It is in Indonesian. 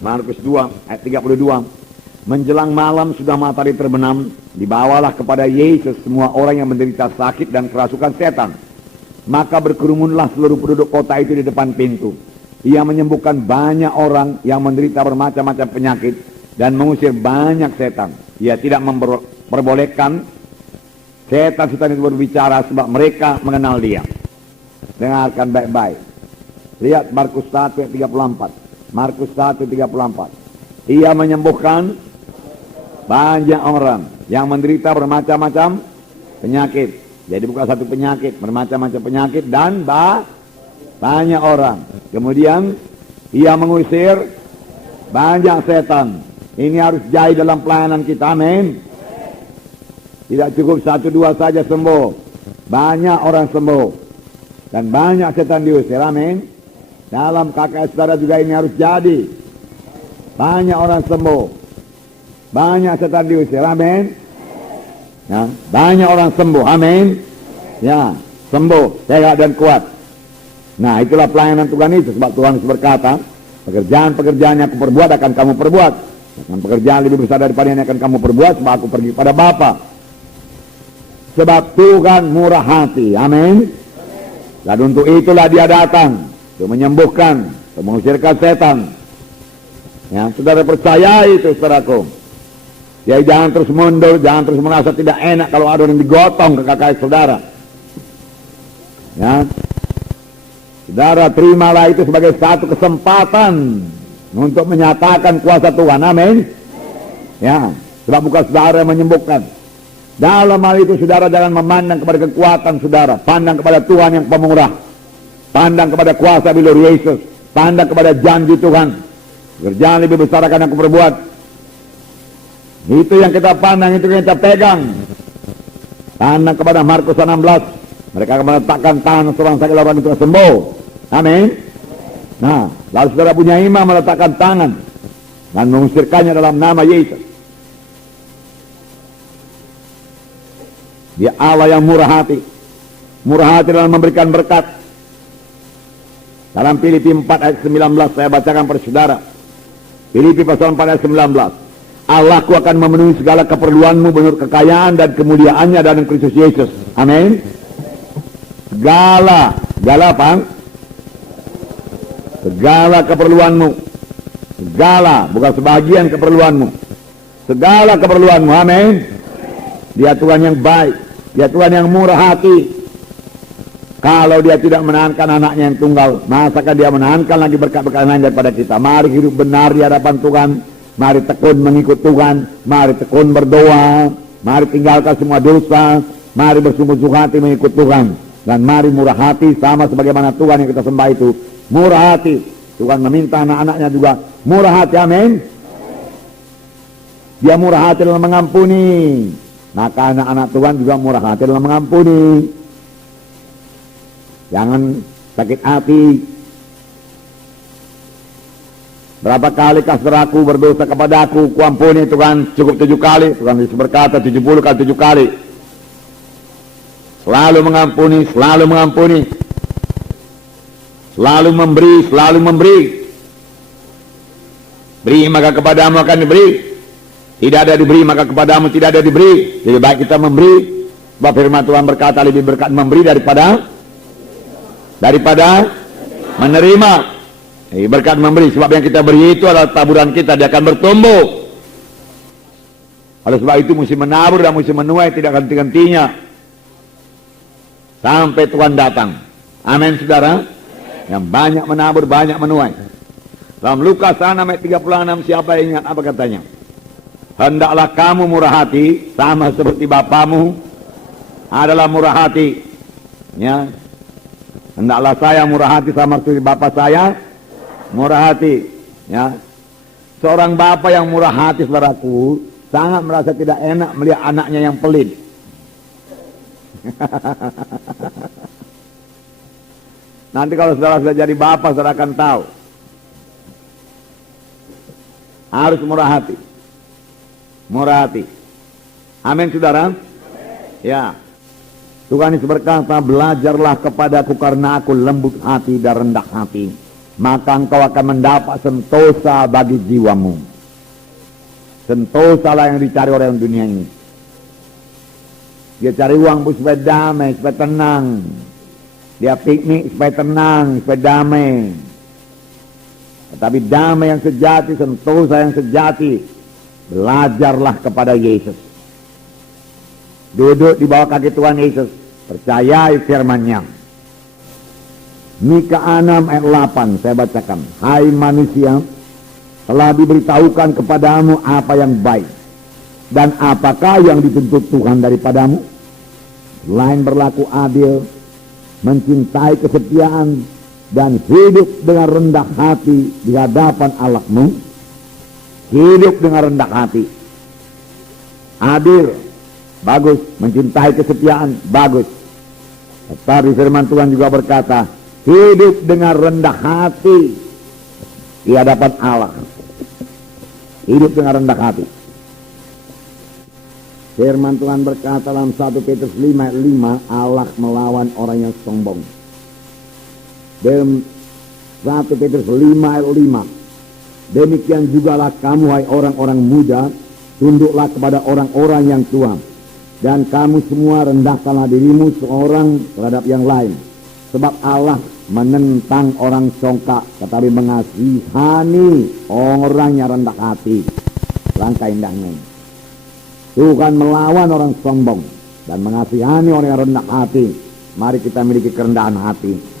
Markus 2 ayat 32. Menjelang malam sudah matahari terbenam, dibawalah kepada Yesus semua orang yang menderita sakit dan kerasukan setan. Maka berkerumunlah seluruh penduduk kota itu di depan pintu. Ia menyembuhkan banyak orang yang menderita bermacam-macam penyakit dan mengusir banyak setan. Ia tidak memperbolehkan setan-setan itu berbicara sebab mereka mengenal dia. Dengarkan baik-baik. Lihat Markus 1 ayat 34. Markus 1:34. Ia menyembuhkan banyak orang yang menderita bermacam-macam penyakit. Jadi bukan satu penyakit, bermacam-macam penyakit dan banyak orang. Kemudian ia mengusir banyak setan. Ini harus jadi dalam pelayanan kita, amin. Tidak cukup 1-2 saja sembuh, banyak orang sembuh dan banyak setan diusir, amin. Dalam KKS saudara juga ini harus jadi. Banyak orang sembuh, banyak setan diusir, amin. Ya, banyak orang sembuh, amin. Ya, sembuh, sehat dan kuat. Nah, itulah pelayanan Tuhan itu. Sebab Tuhan berkata, pekerjaan-pekerjaan yang aku perbuat akan kamu perbuat. Dan pekerjaan lebih besar daripada yang akan kamu perbuat, sebab aku pergi pada Bapa. Sebab Tuhan murah hati, amin. Dan untuk itulah dia datang, untuk menyembuhkan, untuk mengusirkan setan. Ya, saudara percaya itu, saudaraku. Ya, jangan terus mundur, jangan terus merasa tidak enak kalau ada yang digotong ke KKS saudara. Ya, saudara terimalah itu sebagai satu kesempatan untuk menyatakan kuasa Tuhan, amin. Ya, sebab bukan saudara yang menyembuhkan. Dalam hal itu saudara jangan memandang kepada kekuatan saudara, pandang kepada Tuhan yang pemurah, pandang kepada kuasa bilur Yesus, pandang kepada janji Tuhan. Kerjaan lebih besar akan aku perbuat. Itu yang kita pandang, itu yang kita pegang. Pandang kepada Markus 16. Mereka akan meletakkan tangan seorang sakit orang itu sembuh. Amin. Nah, lalu saudara punya iman meletakkan tangan dan mengusirkannya dalam nama Yesus. Dia Allah yang murah hati. Murah hati dalam memberikan berkat. Dalam Filipi 4 ayat 19 saya bacakan pada saudara. Filipi pasal 4 ayat 19. Allahku akan memenuhi segala keperluanmu menurut kekayaan dan kemuliaannya dalam Kristus Yesus. Amin. Segala apa? Segala keperluanmu. Segala, bukan sebagian keperluanmu. Segala keperluanmu, amin. Dia Tuhan yang baik, dia Tuhan yang murah hati. Kalau dia tidak menahankan anaknya yang tunggal, masakah dia menahankan lagi berkat-berkat lain daripada kita. Mari hidup benar di hadapan Tuhan. Mari tekun mengikut Tuhan, mari tekun berdoa, mari tinggalkan semua dosa, mari bersungguh-sungguh hati mengikut Tuhan, dan mari murah hati sama sebagaimana Tuhan yang kita sembah itu murah hati. Tuhan meminta anak-anaknya juga murah hati, amin. Dia murah hati dalam mengampuni, maka anak-anak Tuhan juga murah hati dalam mengampuni. Jangan sakit hati. Berapa kali saudaraku berdosa kepadaku, kuampuni Tuhan, cukup 7 kali. Tuhan Yesus berkata 70 kali 7 kali. Selalu mengampuni, selalu mengampuni. Selalu memberi, selalu memberi. Beri maka kepadamu akan diberi. Tidak ada diberi maka kepadamu tidak ada diberi. Lebih baik kita memberi. Sebab firman Tuhan berkata lebih berkat memberi daripada menerima. Berkat memberi, sebab yang kita beri itu adalah taburan kita, dia akan bertumbuh. Oleh sebab itu mesti menabur dan mesti menuai, tidak henti-hentinya sampai Tuhan datang. Amin saudara. Yang banyak menabur, banyak menuai. Dalam Lukas 6 ayat 36, siapa yang ingat apa katanya? Hendaklah kamu murah hati sama seperti Bapamu adalah murah hati. Ya. Hendaklah saya murah hati sama seperti Bapa saya murah hati. Ya. Seorang bapa yang murah hati, saudaraku, sangat merasa tidak enak melihat anaknya yang pelit. Nanti kalau saudara sudah jadi bapa, saudara akan tahu. Harus murah hati. Murah hati. Amin saudara. Ya. Tuhan Yesus berkata, belajarlah kepadaku karena aku lembut hati dan rendah hati. maka engkau akan mendapat sentosa bagi jiwamu. Sentosa lah yang dicari orang dunia ini. Dia cari uang supaya damai, supaya tenang. Dia piknik supaya tenang, supaya damai. Tetapi damai yang sejati, sentosa yang sejati, belajarlah kepada Yesus. Duduk di bawah kaki Tuhan Yesus, percayai firman-Nya. Mika 6 ayat 8 saya bacakan. Hai manusia, telah diberitahukan kepadamu apa yang baik, dan apakah yang dituntut Tuhan daripadamu? Selain berlaku adil, mencintai kesetiaan, dan hidup dengan rendah hati di hadapan Allahmu. Hidup dengan rendah hati. Adil, bagus. Mencintai kesetiaan, bagus. Tetapi firman Tuhan juga berkata, hidup dengan rendah hati di hadapan Allah. Hidup dengan rendah hati. Firman Tuhan berkata dalam 1 Petrus 5 ayat 5, Allah melawan orang yang sombong. Dalam 1 Petrus 5 ayat 5, demikian jugalah kamu hai orang-orang muda, tunduklah kepada orang-orang yang tua, dan kamu semua rendahkanlah dirimu seorang terhadap yang lain. Sebab Allah menentang orang songkak, tetapi mengasihani orang yang rendah hati. Langkah indahnya. Tuhan melawan orang sombong dan mengasihani orang yang rendah hati. Mari kita miliki kerendahan hati.